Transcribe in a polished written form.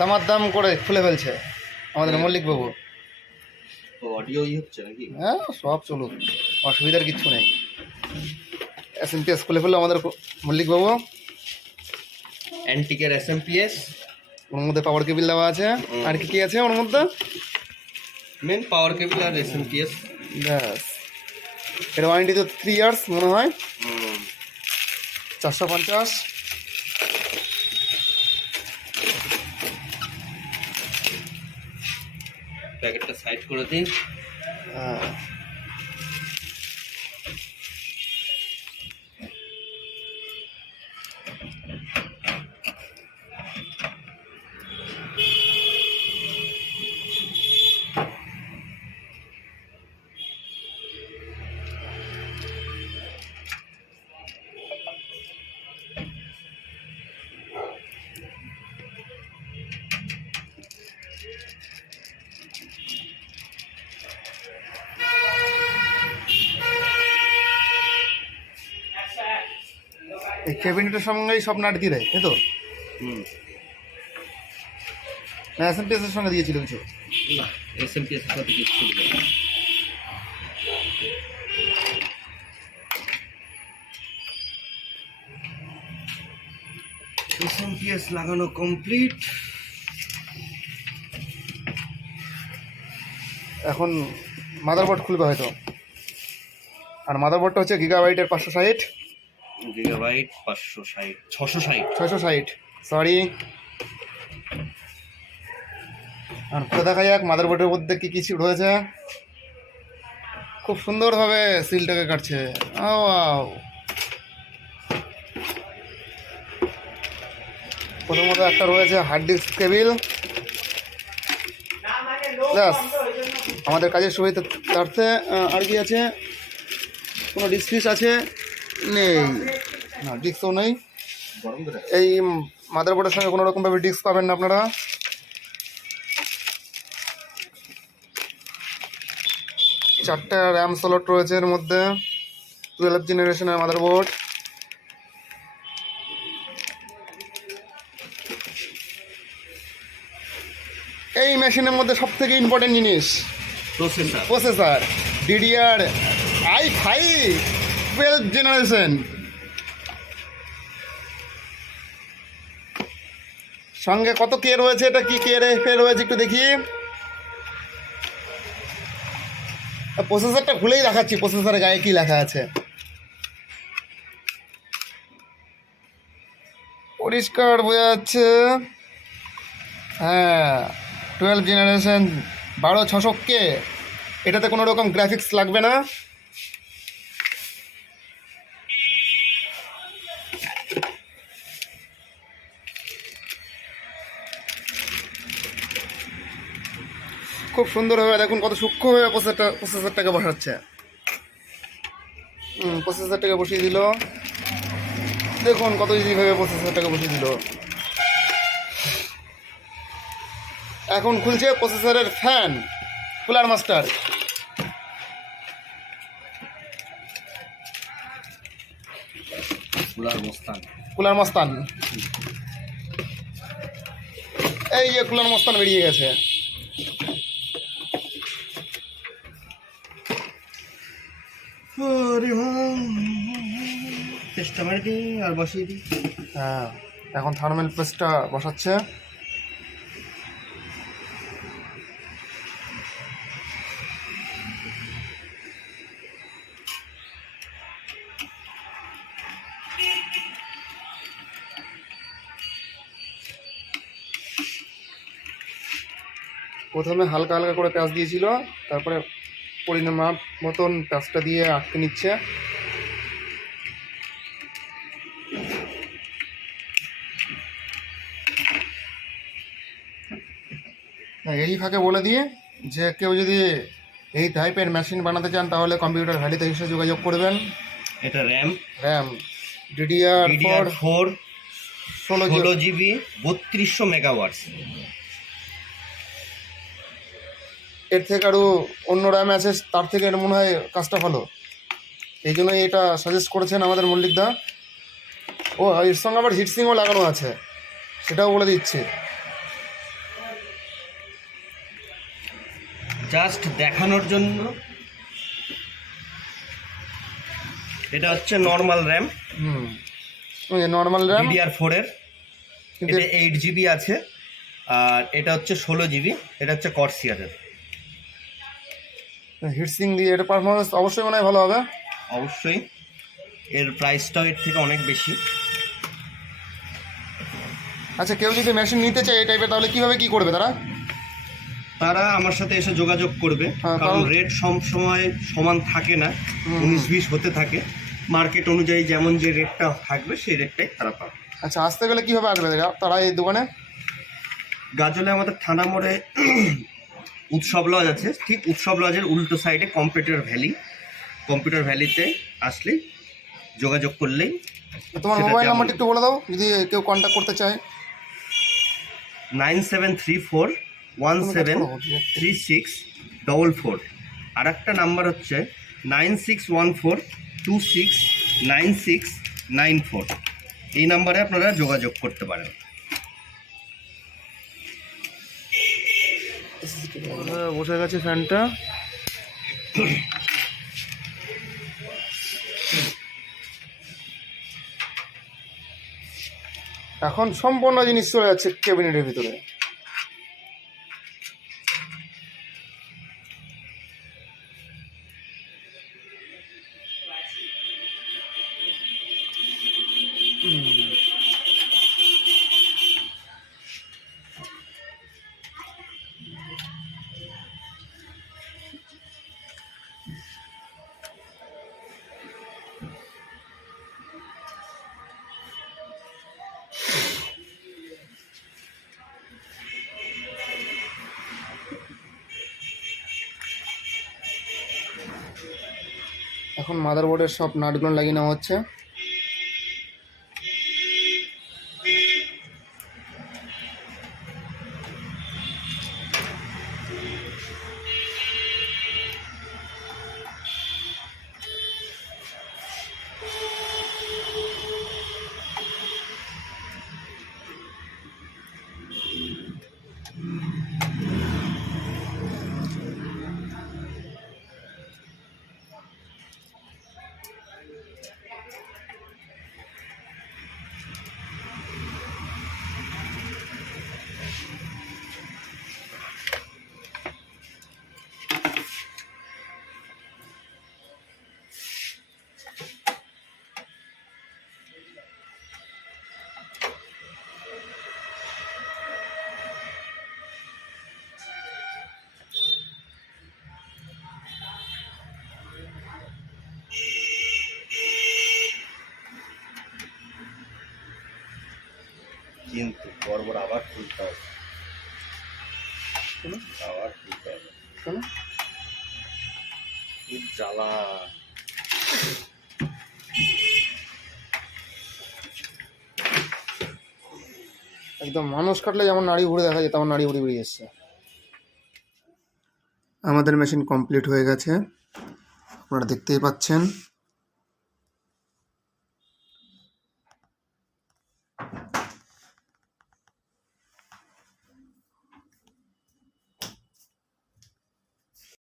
দামাদাম করে খুলে ফেলছে আমাদের মল্লিকবাবু। অডিও হচ্ছে নাকি? হ্যাঁ, সব চলুক, অসুবিধার কিচ্ছু নেই। SMPS খুলে ফেললো আমাদের মল্লিকবাবু। অ্যান্টিকের SMPS, ওর মধ্যে পাওয়ার কেবিল দেওয়া আছে। আর কি কি আছে ওর মধ্যে? মেন পাওয়ার কেবিল আর SMPS। ব্যাস, এর ওয়ারেন্টি তো 3 ইয়ার্স মনে হয়। 450। প্যাকেটটা সাইড করে দিন। হ্যাঁ, এই ক্যাবিনেটের সঙ্গেই সব নাট দিয়ে দেয়, তাই তো? না SMPS এর সঙ্গে দিয়েছিল কিছু? না, SMPS এর সাথে কিছু দিবে না। SMPS লাগানো কমপ্লিট। এখন মাদারবোর্ড খুলবে হয়তো। আর মাদারবোর্ডটা হচ্ছে গিগাবাইটের 560। Gigabyte 560, 660, 660, sorry. আর খুলে দেখা যাক মাদারবোর্ডের মধ্যে কী কী রয়েছে। খুব সুন্দরভাবে সিলটাকে কাটছে। ওয়াও, প্রথমত একটা রয়েছে হার্ড ডিস্ক কেবিল। ব্যাস, আমাদের কাজের সুবিধার্থে। আর কি আছে? কোনো ডিস্ক ফিস আছে? নেই, না ডিস্কও নেই। এই মাদারবোর্ডের সঙ্গে কোনো রকমভাবে ডিস্ক পাবেন না আপনারা। চারটা র্যাম স্লট রয়েছে এর মধ্যে। 12 জেনারেশনের মাদারবোর্ড। এই মেশিনের মধ্যে সব থেকে ইম্পর্টেন্ট জিনিস প্রসেসর। DDR-i5 12 generation. সঙ্গে কত কে রয়েছে, এটা কি কে রয়েছে একটু দেখি। প্রসেসরটা খুলেই দেখাচ্ছি, প্রসেসরের গায়ে কি লেখা আছে পরিষ্কার বোঝা যাচ্ছে। হ্যাঁ, 12 জেনারেশন 12600K। এটাতে কোনো রকম গ্রাফিক্স লাগবে না। খুব সুন্দরভাবে দেখুন কত সূক্ষ্মভাবে প্রসেসরটাকে বসাচ্ছে। প্রসেসরটাকে বসিয়ে দিল, দেখুন কত ইজিভাবে প্রসেসরটাকে বসিয়ে দিল। এখন খুলছে প্রসেসরের ফ্যান, কুলার মাস্টার। কুলার মস্তান, এই যে কুলার মস্তান বেরিয়ে গেছে। পেস্টটা মারি দিই আর বসিয়ে দিই। হ্যাঁ, এখন থার্মাল পেস্টটা বসাচ্ছে। প্রথমে হালকা হালকা করে প্যাঁচ দিয়েছিল, তারপরে পরিমাণ মতন প্যাঁচটা দিয়ে আটকে নিচ্ছে। এই ফাঁকে বলে দিয়ে যে কেউ যদি এই টাইপের মেশিন বানাতে চান তাহলে কম্পিউটার ভ্যালিতে হিসেবে যোগাযোগ করবেন। এটা র্যাম DDR4 16 GB 3200 মেগাওয়াটস। এর থেকে আরও অন্য র্যাম আছে, তার থেকে এর মনে হয় কাজটা ভালো, এই জন্যই এটা সাজেস্ট করেছেন আমাদের মল্লিকদা। ও, এর সঙ্গে আবার হিটসিংও লাগানো আছে, সেটাও বলে দিচ্ছে। জাস্ট দেখানোর জন্য। এটা হচ্ছে normal RAM, normal RAM, DDR4 এর। কিন্তু এটা 8 GB আছে, আর এটা হচ্ছে 16 GB। এটা হচ্ছে কর্সিয়ারের। হিটসিং দিয়ে এটা পারফরমেন্স অবশ্যই মনে হয় ভালো হবে। অবশ্যই, এর প্রাইসটাও এর থেকে অনেক বেশি। আচ্ছা, কেউ যদি মেশিন নিতে চায় এই টাইপের, তাহলে কিভাবে কি করবে তারা? তারা আমার সাথে এসে যোগাযোগ করবে, হ্যাঁ, কারণ কারণ- রেট সব সময় সমান থাকে না, 19-20 হতে থাকে। মার্কেট অনুযায়ী যেমন যে রেটটা থাকবে সেই রেটটাই তারা পাবে। আচ্ছা, আসতে গেলে কীভাবে আসবে তারা এই দোকানে? গাজলে আমাদের থানা মোড়ে উৎসব লজ আছে, ঠিক উৎসব লজের উল্টো সাইডে কম্পিউটার ভ্যালিতে আসলেই, যোগাযোগ করলেই। তোমার সেটা মোবাইল যেমন- নাম্বারটা একটু বলে দাও যদি কেউ কন্ট্যাক্ট করতে চায়। 9734173644। আর একটা নাম্বার হচ্ছে 9614269694। এই নাম্বারে আপনারা যোগাযোগ করতে পারেন। বসে গেছে ফ্যানটা। এখন সম্পূর্ণ জিনিস চলে যাচ্ছে ক্যাবিনেটের ভিতরে। এখন মাদারবোর্ডের সব নাটগুলো লাগিয়ে নেওয়া হচ্ছে। কিন্তু বড় আবার খুলতে হবে, আবার খুলতে হবে। কেন? খুব জ্বালা। একদম মানুষ কাটলে যেমন নাড়ি ঘুরে দেখা যায় তেমন নাড়ি ঘুরে বেরিয়ে এসছে। আমাদের মেশিন কমপ্লিট হয়ে গেছে, আপনারা দেখতেই পাচ্ছেন।